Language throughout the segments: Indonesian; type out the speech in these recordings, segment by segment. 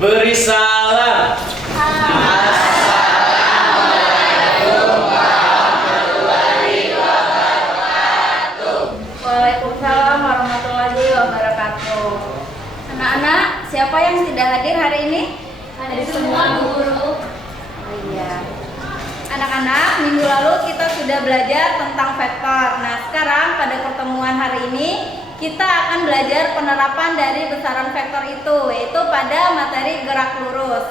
Beri salam. Waalaikumsalam warahmatullahi wabarakatuh. Anak-anak, siapa yang tidak hadir hari ini? Hadir semua, Bu Guru. Oh iya. Anak-anak, minggu lalu kita sudah belajar tentang vektor. Nah, sekarang pada pertemuan hari ini kita akan belajar penerapan dari besaran vektor itu, yaitu pada materi gerak lurus.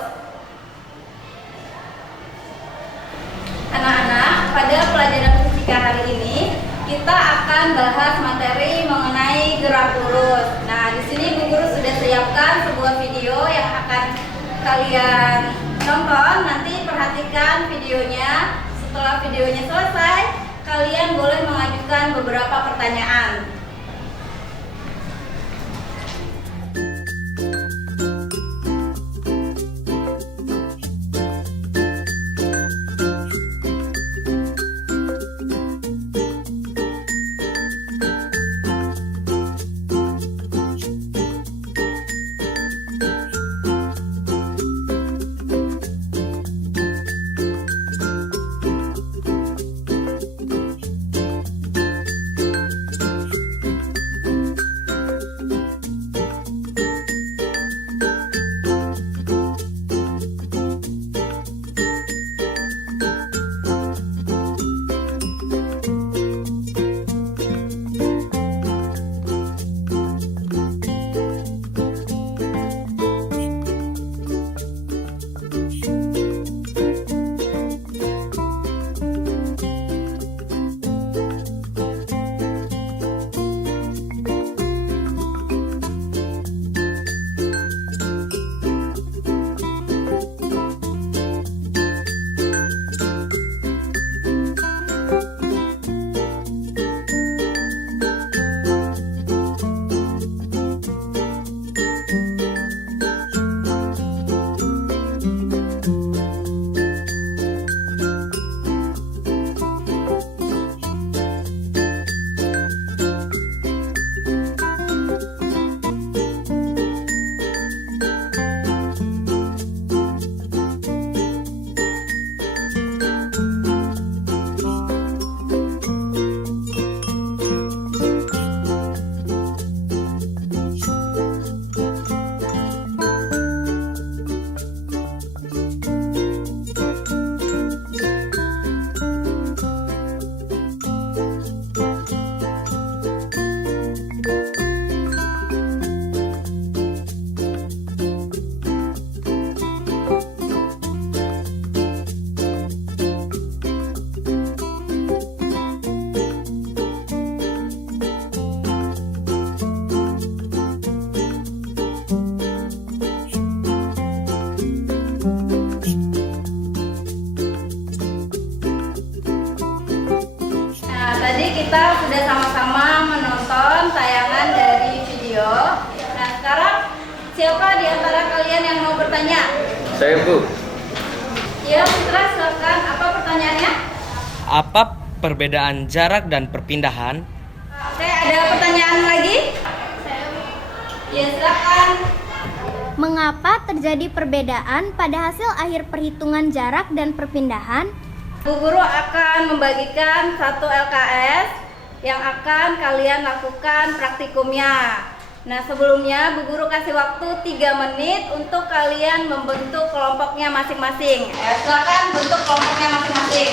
Anak-anak, pada pelajaran fisika hari ini kita akan bahas materi mengenai gerak lurus. Nah, di sini Bu Guru sudah siapkan sebuah video yang akan kalian tonton. Nanti perhatikan videonya. Setelah videonya selesai, kalian boleh mengajukan beberapa pertanyaan. Tadi kita sudah sama-sama menonton tayangan dari video. Nah, sekarang siapa di antara kalian yang mau bertanya? Saya, Bu. Ya, Putra, silakan. Apa pertanyaannya? Apa perbedaan jarak dan perpindahan? Oke, ada pertanyaan lagi? Ya, silakan. Mengapa terjadi perbedaan pada hasil akhir perhitungan jarak dan perpindahan? Bu Guru akan membagikan satu LKS yang akan kalian lakukan praktikumnya. Nah, sebelumnya Bu Guru kasih waktu 3 menit untuk kalian membentuk kelompoknya masing-masing. Ya, silakan bentuk kelompoknya masing-masing.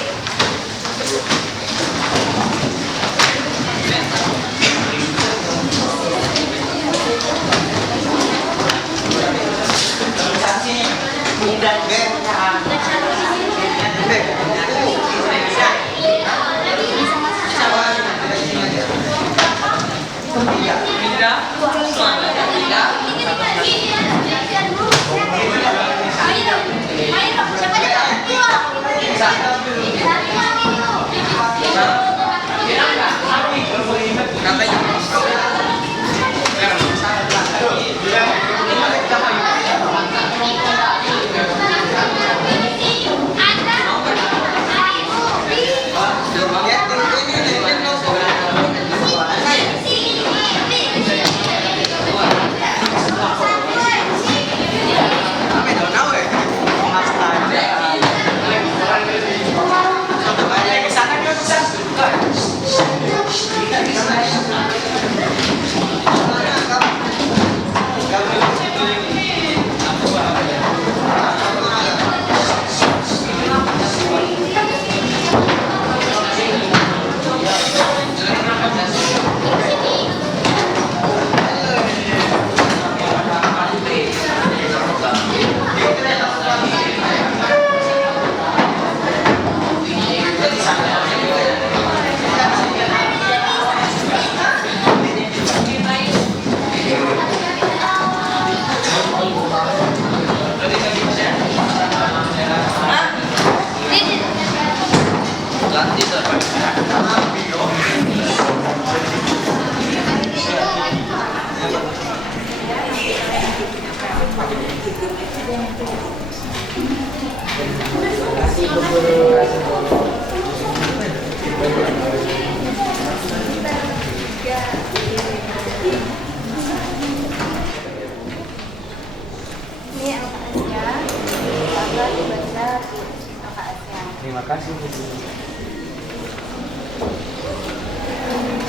kasih.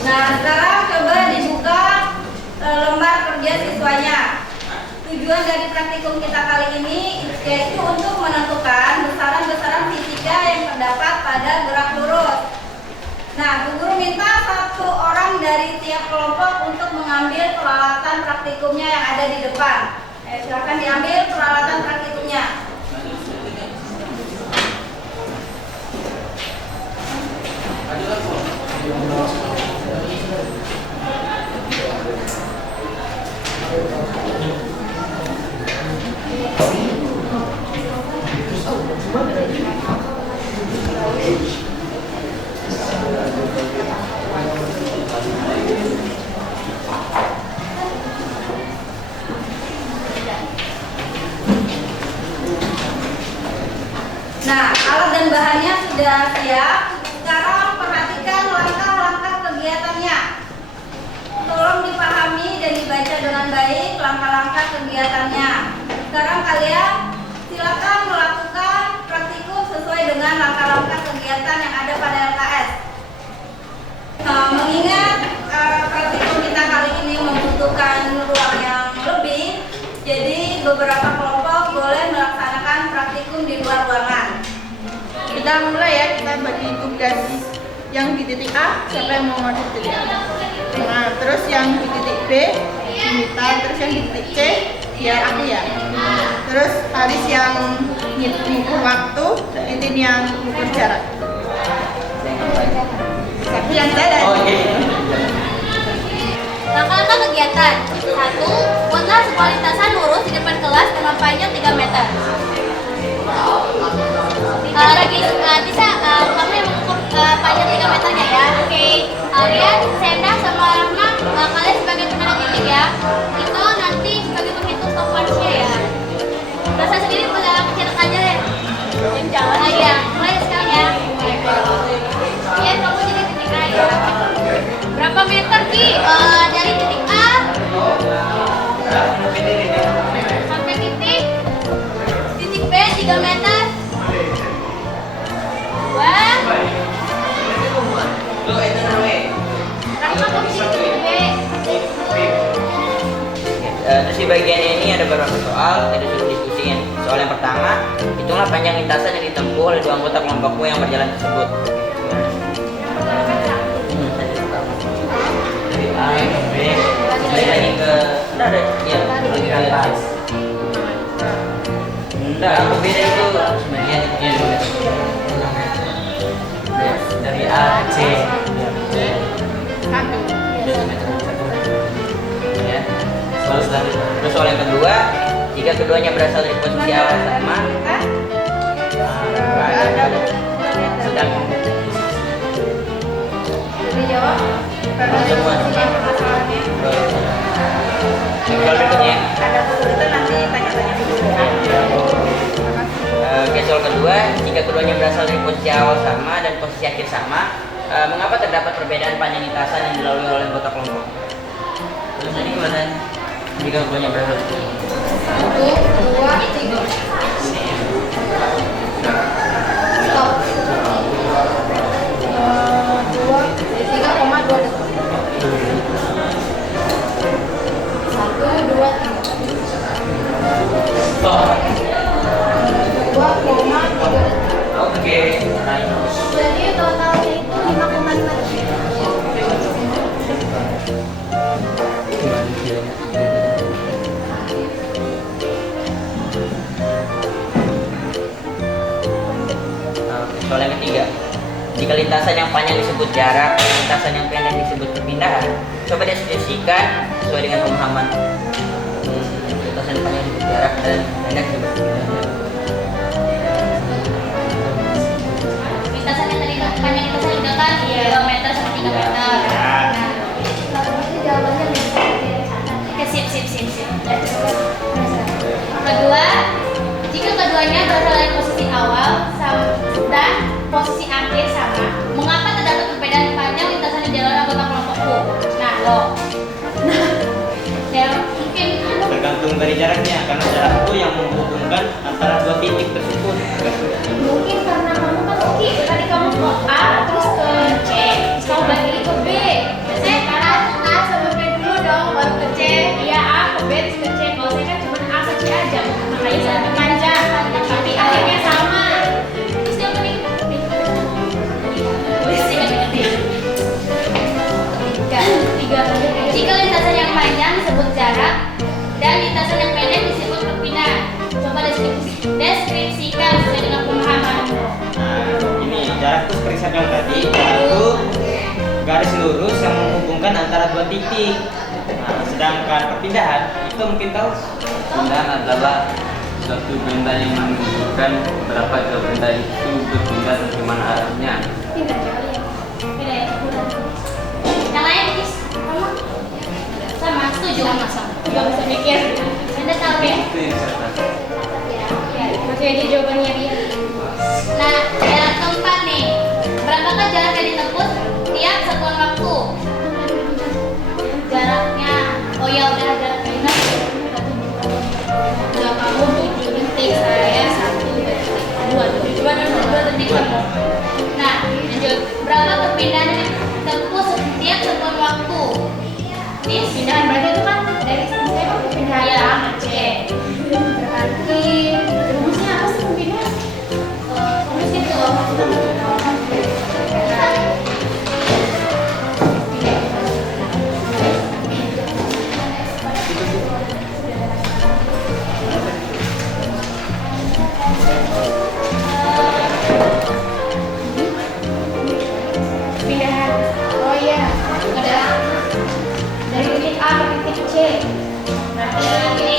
Nah, sekarang coba dibuka lembar kerja siswanya. Tujuan dari praktikum kita kali ini yaitu untuk menentukan besaran-besaran fisika yang terdapat pada gerak lurus. Nah, Bu Guru minta satu orang dari tiap kelompok untuk mengambil peralatan praktikumnya yang ada di depan. Silakan diambil peralatan praktikumnya. Nah, alat dan bahannya sudah siap. Sekarang perhatikan langkah-langkah kegiatannya. Tolong dipahami dan dibaca dengan baik langkah-langkah kegiatannya. Sekarang kalian silakan melakukan praktikum sesuai dengan langkah-langkah kegiatan yang ada pada LKS. Mengingat praktikum kita kali ini membutuhkan ruang yang lebih, jadi beberapa kelompok boleh melaksanakan praktikum di luar ruangan. Kita mulai ya, kita bagi tugas yang di titik A, siapa yang mau di titik A. Nah, terus yang di titik B, Mita, terus yang di titik C, biar aku ya. Terus Haris yang mengukur waktu, Titin yang mengukur jarak. Satu yang saya. Langkah-langkah kegiatan. 1. Buatlah sebuah lintasan lurus di depan kelas dengan panjang 3 meter. Bisa kamu yang mengukur panjang 3 meternya ya. Oke. Rian, Senda, sama Rahma, kalian sebagai penanda titik ya. Itu nanti sebagai penghitung stopwatch-nya ya. Rasa sendiri udah cetak aja deh. Jangan. Iya, mulai sekarang ya. Iya, kamu jadi titik A ya. Berapa meter Ki? Dari titik A sampai titik B 3 meter. Wah. Rahma kamu di titik B. Terus di bagian ini ada beberapa soal yang disuruh diskusiin. Soal yang pertama, hitunglah panjang lintasan yang ditempuh oleh dua anggota kelompokmu yang berjalan tersebut. Dari A ke B, lagi ke ada ya lagi ke atas. Enggak, aku beda itu sebagian dari A ke C. Ya. Terus soal yang kedua, jika keduanya berasal dari posisi awal sama, sedang Dijawab. semua. Soal berikutnya. Ada kesulitan nanti tanya-tanya dulu ya. Oke, soal kedua, jika keduanya berasal dari posisi awal sama dan posisi akhir sama, mengapa terdapat perbedaan panjang lintasan yang dilalui oleh anggota kelompok? Terus ini gimana? Jika keduanya berasal dari 1, 2, 3. Stop. 3,2 detik. 1, 2, 3. Stop. 2,3 detik. Oke. Jadi totalnya itu 5,5 detik. Soal yang ketiga, jika lintasan yang panjang disebut jarak, lintasan yang pendek disebut perpindahan, coba deskripsikan sesuai dengan pemahaman. Lintasan yang panjang disebut jarak dan pendek disebut perpindahan. Lintasan yang tadi panjang lintasan juga kan 2 meter sampai 3 meter. Jawabannya bisa. Oke, sip. Kedua, jika keduanya berasal dari posisi awal dan posisi akhir sama, mengapa terdapat perbedaan panjang lintasan di jalan anggota kelompokku? Nah, ya mungkin Tergantung dari jaraknya, karena jarak itu yang menghubungkan menghubungkan antara dua titik tersebut. Mungkin karena kamu kan oke, tadi kamu ke A terus ke C, terus kamu bagi ke B. Saya karena A sama B dulu dong, baru ke C. Iya A ke B terus ke C. Kalau saya kan cuma A ke C aja, makanya saya panjang. Tapi akhirnya sama. Terus yang penting tiga. Jika lintasan yang panjang disebut jarak dan lintasan yang pendek disebut perpindahan. Coba deskripsikan sesuai dengan pemahaman. Nah, ini jarak itu seperti saya bilang tadi, jarak itu garis lurus yang menghubungkan antara dua titik. Nah, sedangkan perpindahan itu mungkin tahu. Perpindahan adalah suatu benda yang menunjukkan berapa jauh benda itu berpindah dan kemana arahnya. Pindah kali ya. Beda ya. Yang lain Kis? Sama, setuju. Sama. Gak bisa mikir. Anda tahu ya? Itu yang saya tahu. Ya, masih aja jawabannya dia. Nah, jarak keempat nih. Berapakah jarak yang ditempuh tiap satuan waktu? Jaraknya, oh ya udah jaraknya ini. Udah kamu 7 detik, saya 2 detik kamu. Nah, lanjut. Berapa perpindahan yang ditempuh setiap satuan waktu? Ini pindahan berarti itu kan dari sini saya perpindahan ya, A ke C. Berarti rumusnya apa sih pembinaan? Rumus itu pindahan. Oh iya, ada dari titik A ke titik C. Berarti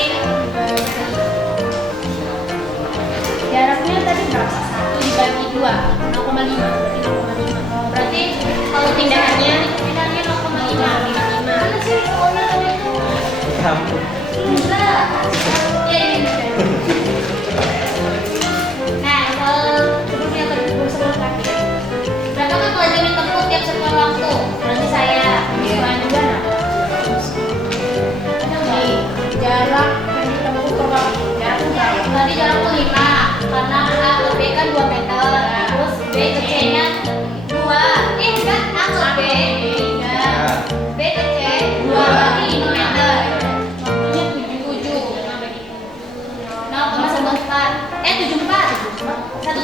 jaraknya tadi berapa? 1 dibagi 2, 0,5. Berarti kalau pindahannya 0,5. Mana sih soalnya tadi itu? Enggak. Iya ini. Nah, kalau sebelumnya sebelum terakhir. Berapakah pelajaran yang ditempuh tiap satuan waktu? Berarti saya sesuai juga nah. Jarak yang ditempuh per waktu. Tadi jarak 5 karena A ke B kan 2 meter. Terus B ke C nya 2. Kan A ke B 3. B ke C 2 berarti 5 meter.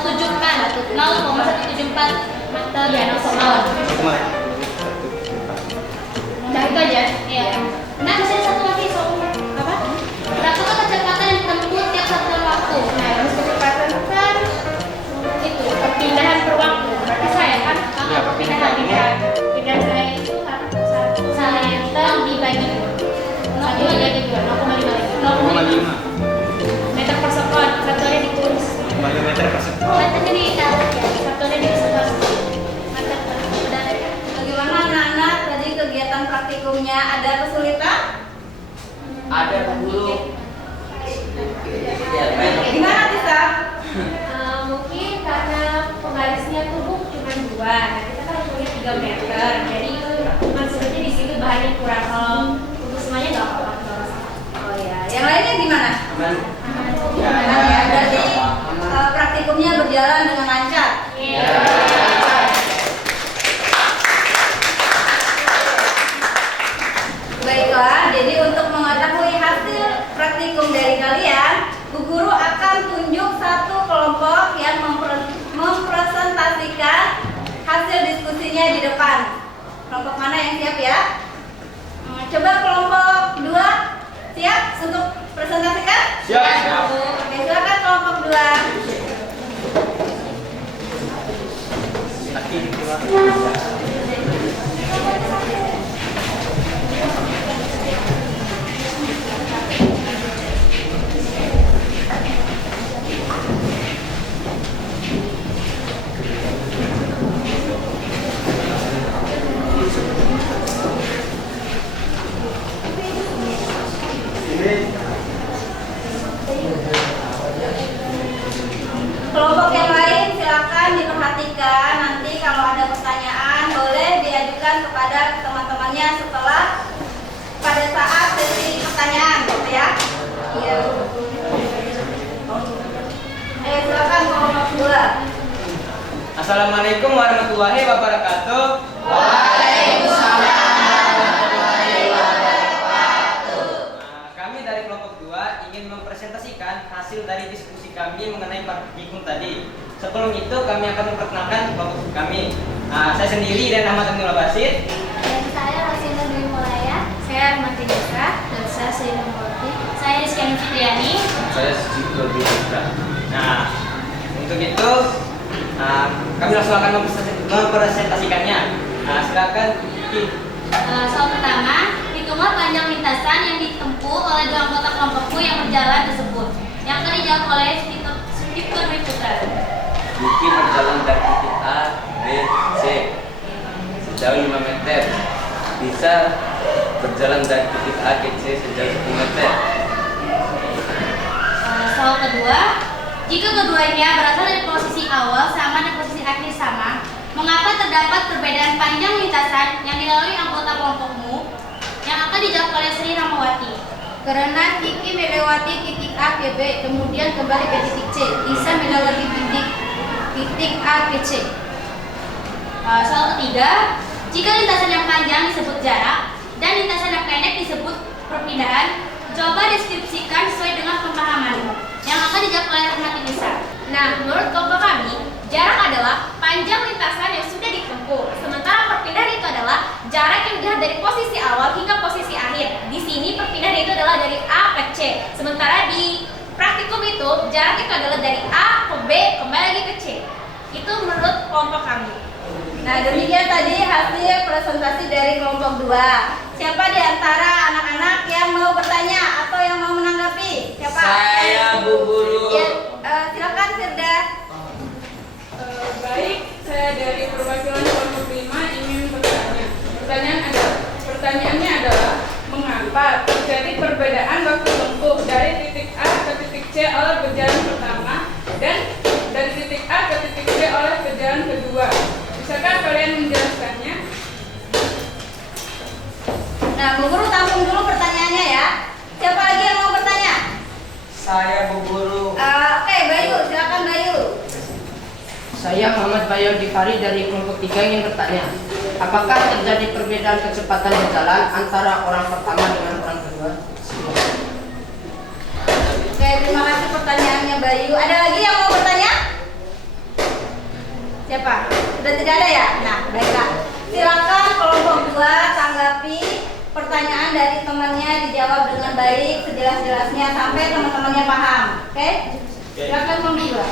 Waktunya 0,14 meter ya, 0,1. Nah itu aja. Iya. Nah masih ada satu lagi soalnya. Apa? Berapakah kecepatan yang ditempuh tiap satuan waktu? Nah yang kecepatan kan itu perpindahan per waktu. Berarti saya kan kalau perpindahan pindahan saya itu kan 1 meter dibagi 0,5 meter per sekon. Satuannya ditulis. Meter per sekon. Meternya ditaruh ya. Satuannya di sekon. Bagaimana anak-anak tadi kegiatan praktikumnya, ada kesulitan? Ada guru. Gimana Tisa? Mungkin karena penggarisnya tubuh cuma 2, nah kita kan punya 3 meter, jadi maksudnya di situ bahannya kurang. Kalau untuk semuanya nggak apa-apa. Oh ya, yang lainnya gimana? Aman. Aman ya, berarti praktikumnya berjalan dengan lancar. Iya. Baiklah, jadi untuk mengetahui hasil praktikum dari kalian, Bu Guru akan tunjuk satu kelompok yang mempresentasikan hasil diskusinya di depan. Kelompok mana yang siap ya? Coba kelompok 2 siap untuk presentasikan? Siap. Oke, silakan kelompok 2. Assalamualaikum warahmatullahi wabarakatuh. Kami dari kelompok 2 ingin mempresentasikan hasil dari diskusi kami mengenai partikum tadi. Sebelum itu kami akan memperkenalkan kelompok kami. Saya sendiri dan Ahmad Abdullah Basit. Dan saya Rosina Dwi Mulaya. Saya Armati Desa. Dan saya Sina Murti. Saya Rizky Fitriani. Saya Siti Bisa. Nah, untuk itu kami langsung akan mempresentasikannya. Silakan. Soal pertama, hitunglah panjang lintasan yang ditempuh oleh dua anggota kelompokku yang berjalan tersebut. Yang akan dijawab oleh Skipper Dwi Putra. Yuki berjalan dari titik A, B, C sejauh 5 meter. Bisa berjalan dari titik A ke C sejauh 10 meter. Soal kedua, jika keduanya berasal dari posisi awal sama dan posisi akhir sama, mengapa terdapat perbedaan panjang lintasan yang dilalui anggota kelompokmu? Yang akan dijawab oleh Sri Ramawati. Karena Kiki melewati titik A ke B, kemudian kembali ke titik C, bisa melewati titik A ke C. Soal ketiga, jika lintasan yang panjang disebut jarak dan lintasan yang pendek disebut perpindahan, coba deskripsikan sesuai dengan pemahamanmu. Yang akan dijawab oleh Rahmat Nisa. Nah, menurut kelompok kami, jarak adalah panjang lintasan yang sudah ditempuh. Sementara perpindahan itu adalah jarak yang dilihat dari posisi awal hingga posisi akhir. Di sini perpindahan itu adalah dari A ke C. Sementara di praktikum itu, jarak itu adalah dari A ke B, kembali lagi ke C. Itu menurut kelompok kami. Nah, demikian tadi hasil presentasi dari kelompok 2. Siapa di antara anak-anak yang mau bertanya atau yang mau menanggapi? Siapa? Saya, Bu Guru. Ya, silakan Firda. Baik, saya dari perwakilan kelompok 5 ingin bertanya. Pertanyaannya adalah mengapa terjadi perbedaan waktu tempuh dari titik A ke titik C oleh berjalan pertama dan dari titik A ke titik C oleh berjalan kedua? Bisakah kalian menjelaskannya? Nah, Bu Guru tampung dulu pertanyaannya ya. Siapa lagi yang mau bertanya? Saya, Bu Guru. Oke, Bayu, silakan Bayu. Saya Muhammad Bayu Difari dari kelompok 3 ingin bertanya, apakah terjadi perbedaan kecepatan berjalan antara orang pertama dengan orang kedua? Oke, terima kasih pertanyaannya Bayu. Ada lagi yang mau bertanya? Siapa? Sudah tidak ada ya? Nah, baiklah. Silakan kelompok 2 tanggapi pertanyaan dari temannya, dijawab dengan baik, sejelas-jelasnya sampai teman-temannya paham. Oke? Silakan kelompok 2.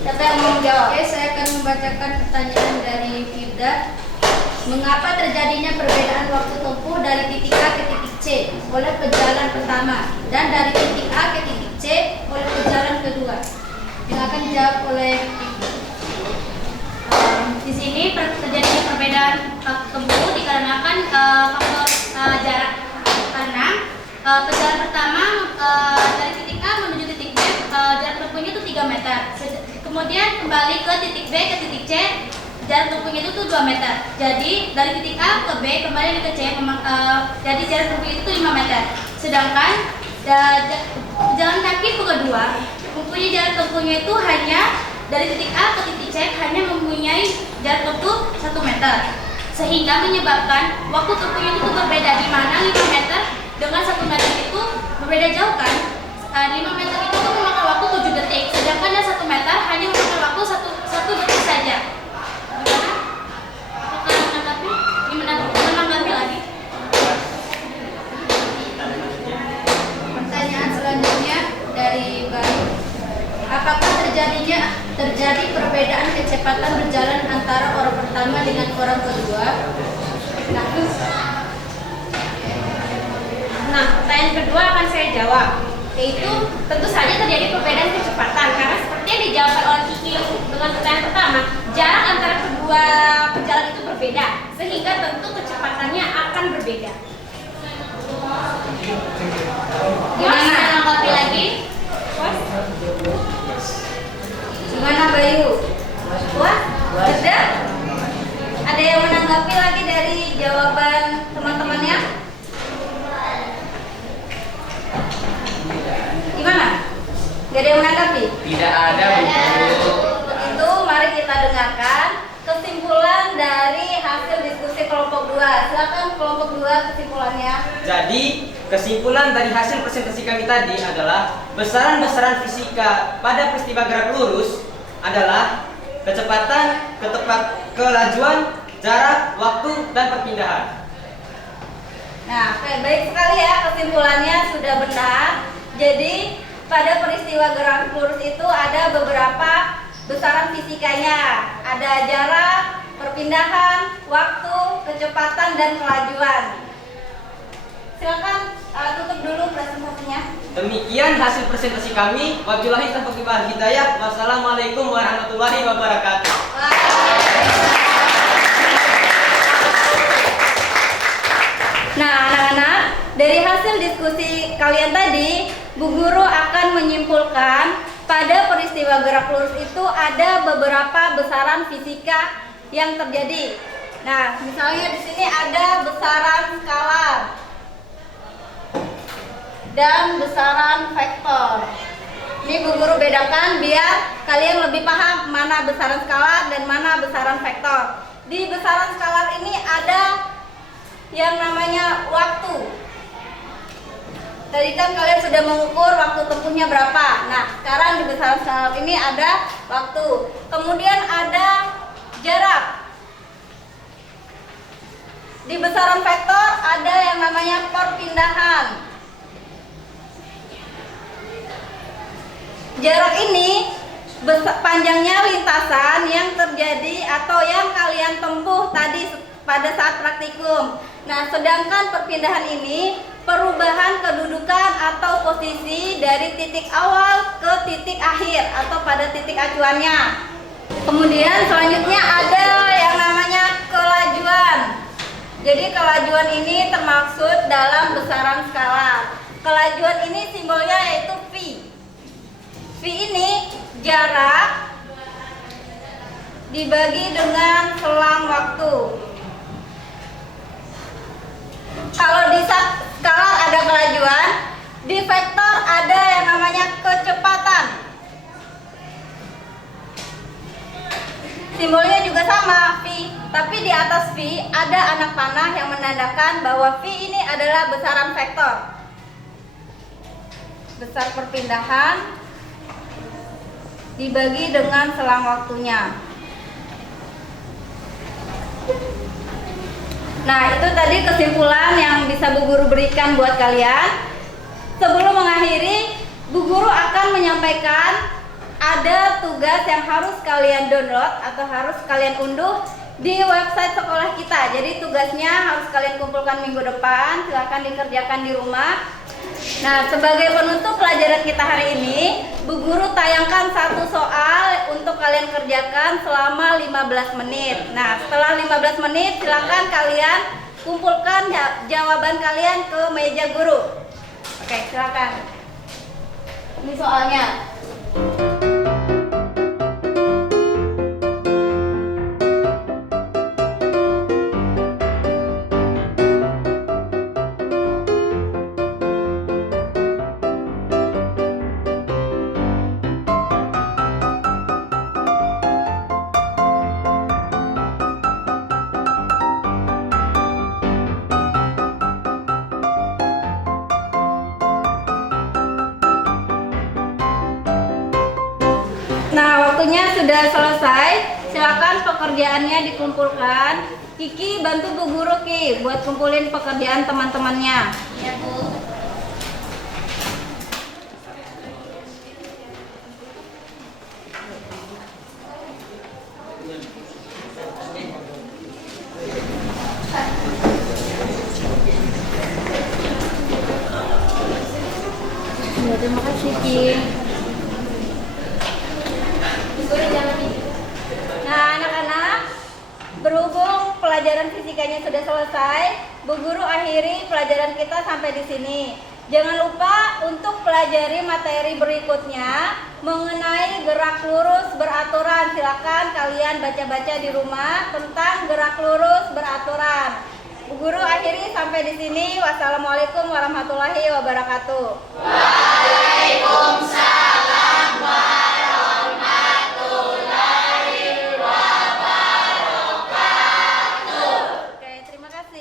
Siapa yang mau menjawab? Oke, saya akan membacakan pertanyaan dari Firda. Mengapa terjadinya perbedaan waktu tempuh dari titik A ke titik C oleh pejalan pertama dan dari titik A ke titik C oleh pejalan kedua? Yang akan dijawab oleh di sini terjadinya perbedaan waktu tempuh dikarenakan faktor jarak, karena pejalan pertama dari titik A menuju titik B jarak tempuhnya itu 3 meter. Kemudian kembali ke titik B ke titik C, jarak tempuhnya itu 2 meter. Jadi dari titik A ke B kembali ke C, jadi jarak tempuhnya itu 5 meter. Sedangkan jalan kaki kedua mempunyai jarak tempuhnya itu hanya dari titik A ke titik C hanya mempunyai jarak tempuh 1 meter. Sehingga menyebabkan waktu tempuhnya itu berbeda, di mana 5 meter dengan 1 meter itu berbeda jauh kan? 5 meter itu memakan waktu 7 detik, sedangkan yang 1 meter hanya memakan waktu 1 detik saja. Gimana? Akan menanggapi? Menanggapi lagi? Pertanyaan selanjutnya dari Bayu. Apakah terjadi perbedaan kecepatan berjalan antara orang pertama dengan orang kedua? Nah, pertanyaan kedua akan saya jawab, yaitu tentu saja terjadi perbedaan kecepatan karena seperti yang dijawab oleh Kiki dengan pertanyaan pertama, jarak antara kedua pejalan itu berbeda, sehingga tentu kecepatannya akan berbeda. Gimana? Menanggapi lagi? Gimana Bayu? Puas? Sudah? Ada yang menanggapi lagi dari jawaban teman-temannya? Gimana? Gak ada yang menanggapi? Tidak ada, Bu Guru. Begitu, mari kita dengarkan 2. Silakan kelompok 2 kesimpulannya. Jadi, kesimpulan dari hasil presentasi kami tadi adalah besaran-besaran fisika pada peristiwa gerak lurus adalah kecepatan, kelajuan, jarak, waktu, dan perpindahan. Nah, oke, baik sekali ya, kesimpulannya sudah benar. Jadi, pada peristiwa gerak lurus itu ada beberapa besaran fisikanya. Ada jarak, perpindahan, waktu, kecepatan, dan kelajuan. Silakan tutup dulu presentasinya. Demikian hasil presentasi kami. Wabillahi taufiq wal hidayah. Wassalamualaikum warahmatullahi wabarakatuh. Nah, anak-anak, dari hasil diskusi kalian tadi, Bu Guru akan menyimpulkan pada peristiwa gerak lurus itu ada beberapa besaran fisika yang terjadi. Nah, misalnya di sini ada besaran skalar dan besaran vektor. Ini Bu Guru bedakan biar kalian lebih paham mana besaran skalar dan mana besaran vektor. Di besaran skalar ini ada yang namanya waktu. Tadi kan kalian sudah mengukur waktu tempuhnya berapa. Nah, sekarang di besaran skalar ini ada waktu. Kemudian ada jarak. Di besaran vektor ada yang namanya perpindahan. Jarak ini panjangnya lintasan yang terjadi atau yang kalian tempuh tadi pada saat praktikum. Nah, sedangkan perpindahan ini perubahan kedudukan atau posisi dari titik awal ke titik akhir atau pada titik acuannya. Kemudian selanjutnya ada yang namanya kelajuan. Jadi kelajuan ini termaksud dalam besaran skalar. Kelajuan ini simbolnya yaitu V. V ini jarak dibagi dengan selang waktu. Kalau di skalar ada kelajuan, di vektor ada yang namanya kecepatan. Simbolnya juga sama, V. Tapi di atas V ada anak panah yang menandakan bahwa V ini adalah besaran vektor. Besar perpindahan dibagi dengan selang waktunya. Nah, itu tadi kesimpulan yang bisa Bu Guru berikan buat kalian. Sebelum mengakhiri, Bu Guru akan menyampaikan ada tugas yang harus kalian download atau harus kalian unduh di website sekolah kita. Jadi tugasnya harus kalian kumpulkan minggu depan, silakan dikerjakan di rumah. Nah, sebagai penutup pelajaran kita hari ini, Bu Guru tayangkan satu soal untuk kalian kerjakan selama 15 menit. Nah, setelah 15 menit silakan kalian kumpulkan jawaban kalian ke meja guru. Oke, silakan. Ini soalnya. Nah, waktunya sudah selesai. Silakan pekerjaannya dikumpulkan. Kiki bantu Bu Guru Ki buat kumpulin pekerjaan teman-temannya. Ya, Bu. Ya, terima kasih Ki. Nah, anak-anak, berhubung pelajaran fisikanya sudah selesai, Bu Guru akhiri pelajaran kita sampai di sini. Jangan lupa untuk pelajari materi berikutnya mengenai gerak lurus beraturan. Silakan kalian baca-baca di rumah tentang gerak lurus beraturan. Bu Guru akhiri sampai di sini. Wassalamualaikum warahmatullahi wabarakatuh. Waalaikumsalam Oke, terima kasih.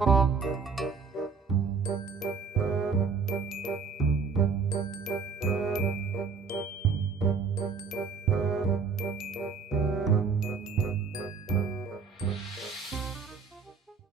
Thank you.